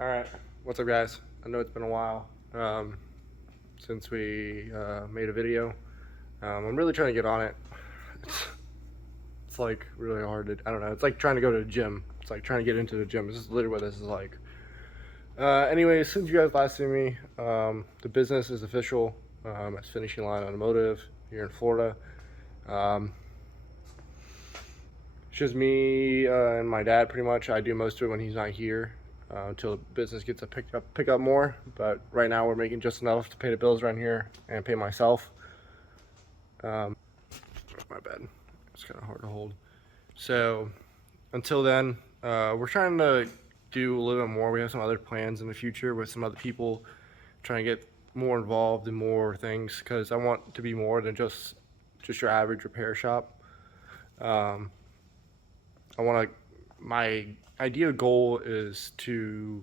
Alright, what's up guys? I know it's been a while since we made a video. I'm really trying to get on it. It's like really hard to, I don't know, it's like trying to go to the gym. It's like trying to get into the gym. This is literally what this is like. Anyways, since you guys last seen me, the business is official. It's Finishing Line Automotive here in Florida. It's just me and my dad pretty much. I do most of it when he's not here. Until the business gets to pick up more, but right now we're making just enough to pay the bills around here and pay myself. My bad, it's kind of hard to hold. So until then, we're trying to do a little bit more. We have some other plans in the future with some other people, trying to get more involved in more things, because I want to be more than just your average repair shop. I want to, my ideal goal is to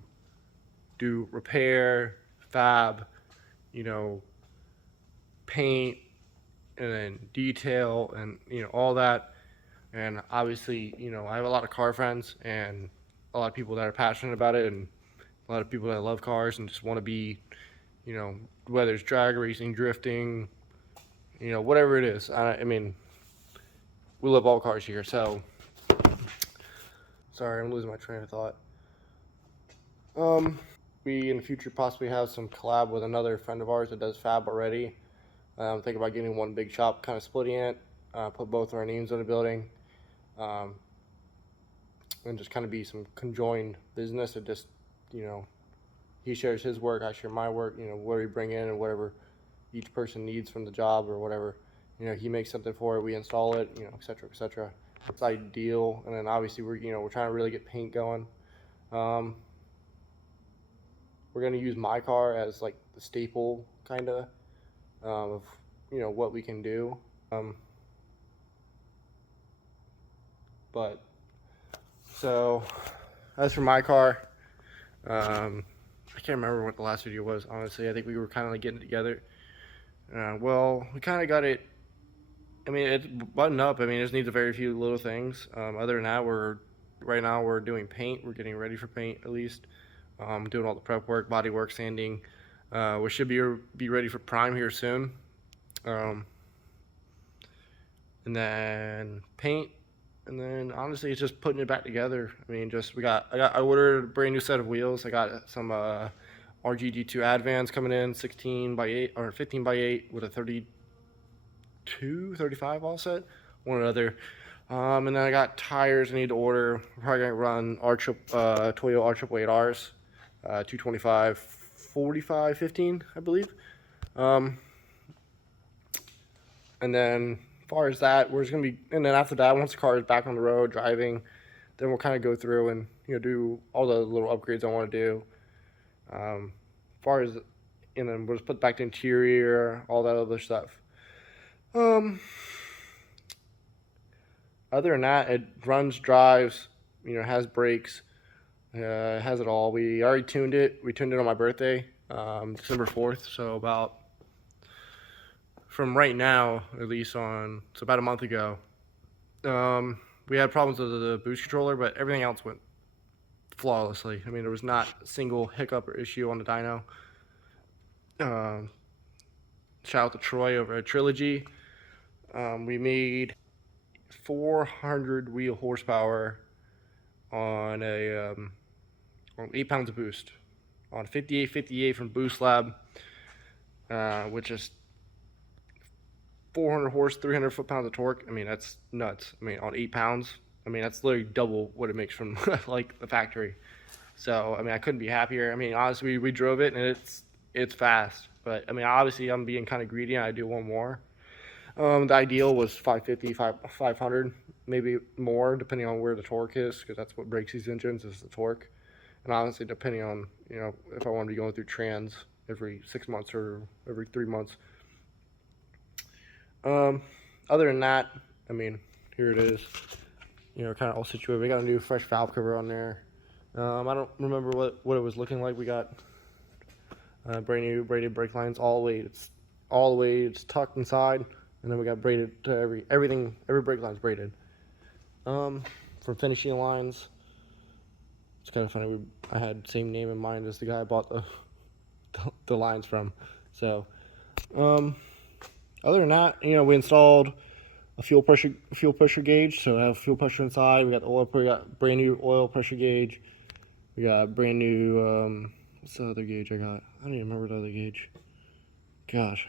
do repair, fab, paint, and then detail, and all that. And obviously, I have a lot of car friends and a lot of people that are passionate about it, and a lot of people that love cars and just want to be, whether it's drag racing, drifting, whatever it is. I mean, we love all cars here, so. Sorry, I'm losing my train of thought. We in the future possibly have some collab with another friend of ours that does fab already. Think about getting one big shop, kind of splitting it, put both our names on the building, and just kind of be some conjoined business. It just, he shares his work, I share my work. What we bring in and whatever each person needs from the job or whatever. He makes something for it, we install it, et cetera, et cetera. It's ideal. And then obviously we're trying to really get paint going. We're going to use my car as like the staple kind of what we can do. But so as for my car, I can't remember what the last video was, honestly. I think we were kind of like getting it together. Well, we kind of got it. I mean, it's buttoned up. I mean, it just needs a very few little things. Other than that, right now we're doing paint. We're getting ready for paint, at least. Doing all the prep work, body work, sanding. We should be ready for prime here soon. And then paint. And then honestly, it's just putting it back together. I mean, I ordered a brand new set of wheels. I got some RGD2 Advans coming in, 16 by 8 or 15 by 8 with a 35 all set, one or other. And then I got tires I need to order. I'm probably gonna run Toyo R888Rs, 225, 45, 15, I believe. And then as far as that, we're just gonna be, and then after that, once the car is back on the road driving, then we'll kind of go through and do all the little upgrades I want to do. As far as, and then we'll just put back the interior, all that other stuff. Other than that, it runs, drives, has brakes, has it all. We already tuned it. We tuned it on my birthday, December 4th. So from right now, at least so about a month ago, we had problems with the boost controller, but everything else went flawlessly. I mean, there was not a single hiccup or issue on the dyno. Shout out to Troy over at Trilogy. We made 400 wheel horsepower on on 8 pounds of boost on 5858 from Boost Lab, which is 400 horse, 300 foot-pounds of torque. I mean, that's nuts. I mean, on 8 pounds, I mean, that's literally double what it makes from like the factory. So I mean, I couldn't be happier. I mean, honestly, we drove it and it's fast, but I mean, obviously I'm being kind of greedy and I do one more. The ideal was 550, 500, maybe more, depending on where the torque is, because that's what breaks these engines, is the torque. And honestly, depending on, if I want to be going through trans every 6 months or every 3 months. Other than that, I mean, here it is, kind of all situated. We got a new fresh valve cover on there. I don't remember what it was looking like. We got brand new braided brake lines all the way. It's tucked inside. And then we got braided to every brake line's braided. From finishing lines It's kind of funny. I had the same name in mind as the guy I bought the lines from. So, other than that, we installed a fuel pressure gauge. So I have fuel pressure inside. We got the oil. We got brand new oil pressure gauge. We got brand new. What's the other gauge I got? I don't even remember the other gauge. Gosh,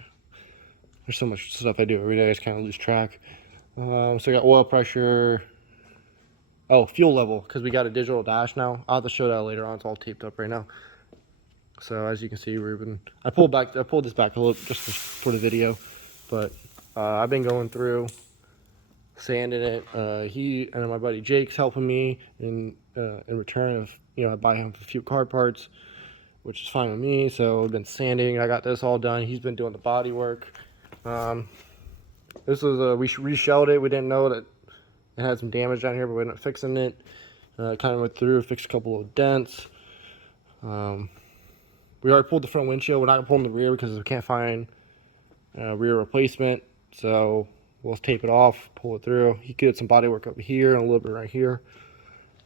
there's so much stuff I do every day. I just kind of lose track. So I got oil pressure. Oh, fuel level, because we got a digital dash now. I'll have to show that later on. It's all taped up right now. So as you can see, Ruben, I pulled this back a little just for the video, but I've been going through sanding it. He and my buddy Jake's helping me in return of I buy him a few car parts, which is fine with me. So I've been sanding. I got this all done. He's been doing the body work. This was we reshelled it. We didn't know that it had some damage down here, but we ended up fixing it. Kind of went through, fixed a couple of dents. We already pulled the front windshield. We're not pulling the rear because we can't find rear replacement. So we'll tape it off, pull it through. He did some body work up here and a little bit right here.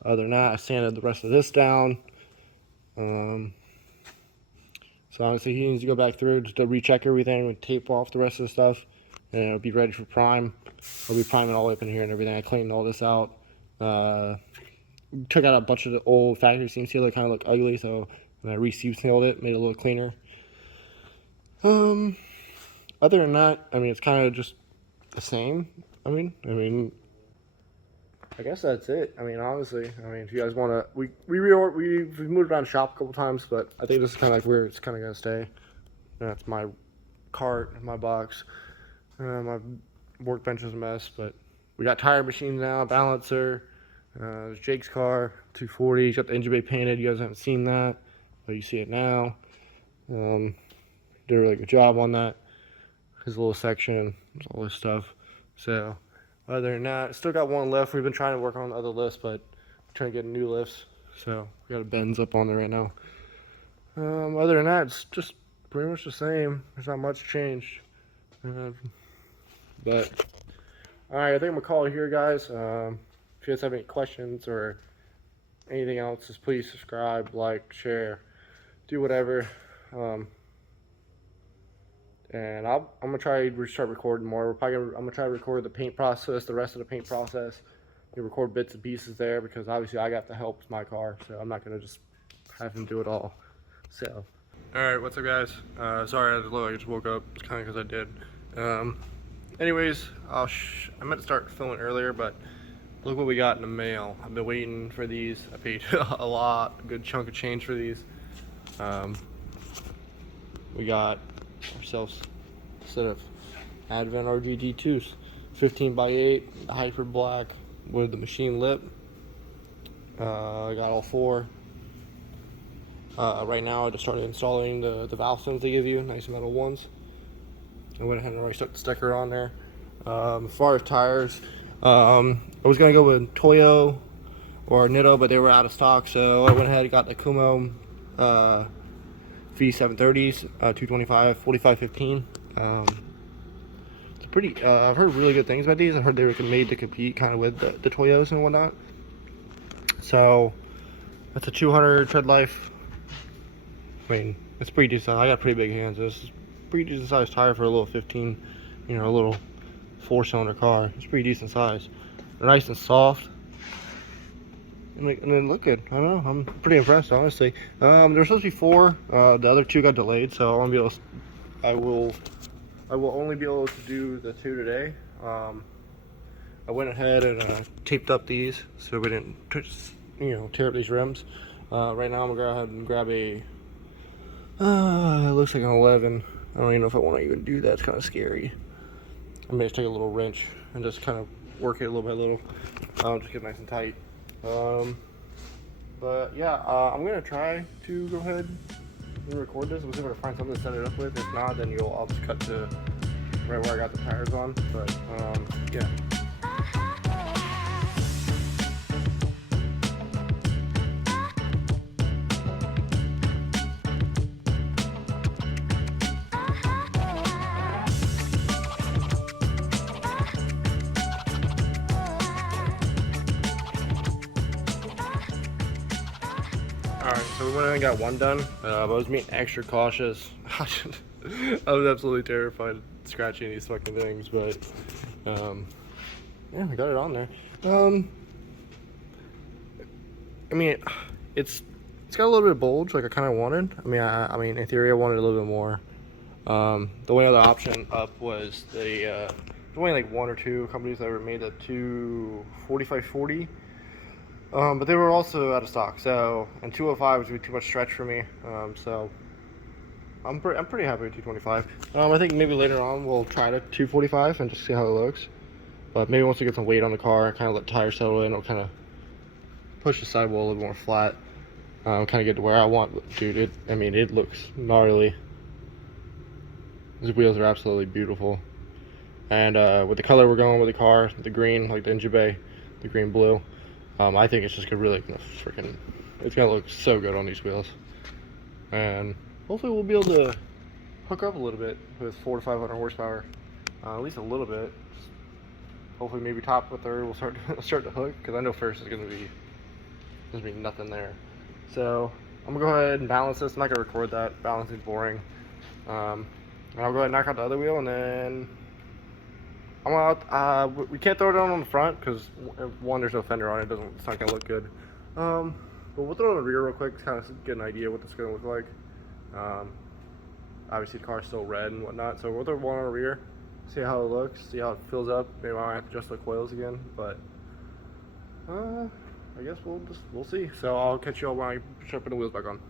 Other than that, I sanded the rest of this down. So honestly, he needs to go back through just to recheck everything and tape off the rest of the stuff, and it'll be ready for prime. I'll be priming all the way up in here and everything. I cleaned all this out. Took out a bunch of the old factory seam seal that kind of looked ugly, so I re-seam sealed it, made it a little cleaner. Other than that, I mean, it's kind of just the same. I mean, I guess that's it. I mean, honestly, if you guys want to, we've moved around the shop a couple times, but I think this is kind of like where it's kind of gonna stay. That's my cart, my box, my workbench is a mess, but we got tire machines now, balancer. There's Jake's car, 240. He's got the engine bay painted. You guys haven't seen that, but you see it now. Did a really good job on that. His little section, all this stuff. So, other than that, still got one lift. We've been trying to work on the other lifts, but trying to get new lifts. So, we got a Benz up on there right now. Other than that, it's just pretty much the same. There's not much changed. But, alright, I think I'm going to call it here, guys. If you guys have any questions or anything else, just please subscribe, like, share, do whatever. And I'm gonna try to start recording more. I'm gonna try to record the paint process, the rest of the paint process. You record bits and pieces there because obviously I got the help with my car, so I'm not gonna just have him do it all. So, all right, what's up, guys? Sorry, I just woke up. It's kind of because I did. Anyways, I meant to start filming earlier, but look what we got in the mail. I've been waiting for these. I paid a good chunk of change for these. We got ourselves a set of Advent RGD2s, 15x8, hyper black with the machine lip. I got all four. Right now I just started installing the valve stems they give you, nice metal ones. I went ahead and already stuck the sticker on there. As far as tires, I was gonna go with Toyo or Nitto, but they were out of stock, so I went ahead and got the Kumo V730s, 225, 4515. It's pretty. I've heard really good things about these. I've heard they were made to compete kind of with the Toyos and whatnot. So that's a 200 tread life. I mean, it's pretty decent. I got pretty big hands. This is pretty decent sized tire for a little 15, a little 4-cylinder car. It's pretty decent size. They're nice and soft. And then look good. I don't know. I'm pretty impressed, honestly. There were supposed to be 4. The other 2 got delayed, so I will only be able to do the 2 today. I went ahead and taped up these so we didn't, tear up these rims. Right now I'm gonna go ahead and grab a. It looks like an 11. I don't even know if I want to even do that. It's kind of scary. I may just take a little wrench and just kind of work it little by little. Just get it nice and tight. But yeah, I'm gonna try to go ahead and record this. We'll see if I can find something to set it up with. If not, then I'll just cut to right where I got the tires on. But yeah. So we went in and got one done, but I was being extra cautious. I was absolutely terrified scratching these fucking things, but yeah, I got it on there. I mean, it's got a little bit of bulge like I kind of wanted. I mean, in theory, I wanted a little bit more. The only other option up was there's only like one or two companies that were made the 245/40. But they were also out of stock, so, and 205 was too much stretch for me, so I'm pretty happy with 225. I think maybe later on we'll try the 245 and just see how it looks, but maybe once we get some weight on the car, kind of let the tires settle in, it'll kind of push the sidewall a little more flat, kind of get to where I want. Dude, I mean, it looks gnarly. These wheels are absolutely beautiful, and with the color we're going with the car, the green, like the engine bay, the green blue, I think it's just gonna really freaking, it's gonna look so good on these wheels, and hopefully we'll be able to hook up a little bit with 400 to 500 horsepower, at least a little bit. Hopefully maybe top with third we'll start to hook, because I know first is gonna be nothing there. So I'm gonna go ahead and balance this. I'm not gonna record that. Balancing's boring. And I'll go ahead and knock out the other wheel, and then I'm out. We can't throw it on the front because one, there's no fender on it. It's not gonna look good. But we'll throw it on the rear real quick to kind of get an idea what this is gonna look like. Obviously the car's still red and whatnot, so we'll throw one on the rear, see how it looks, see how it fills up. Maybe I might have to adjust the coils again, but I guess we'll see. So I'll catch you all when I start putting the wheels back on.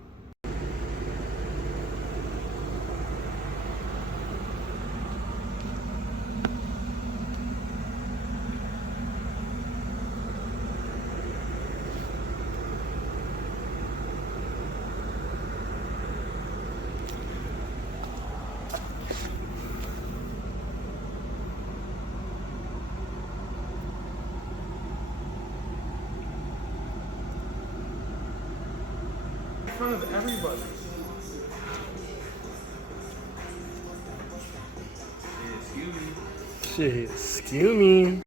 In front of everybody. Excuse me.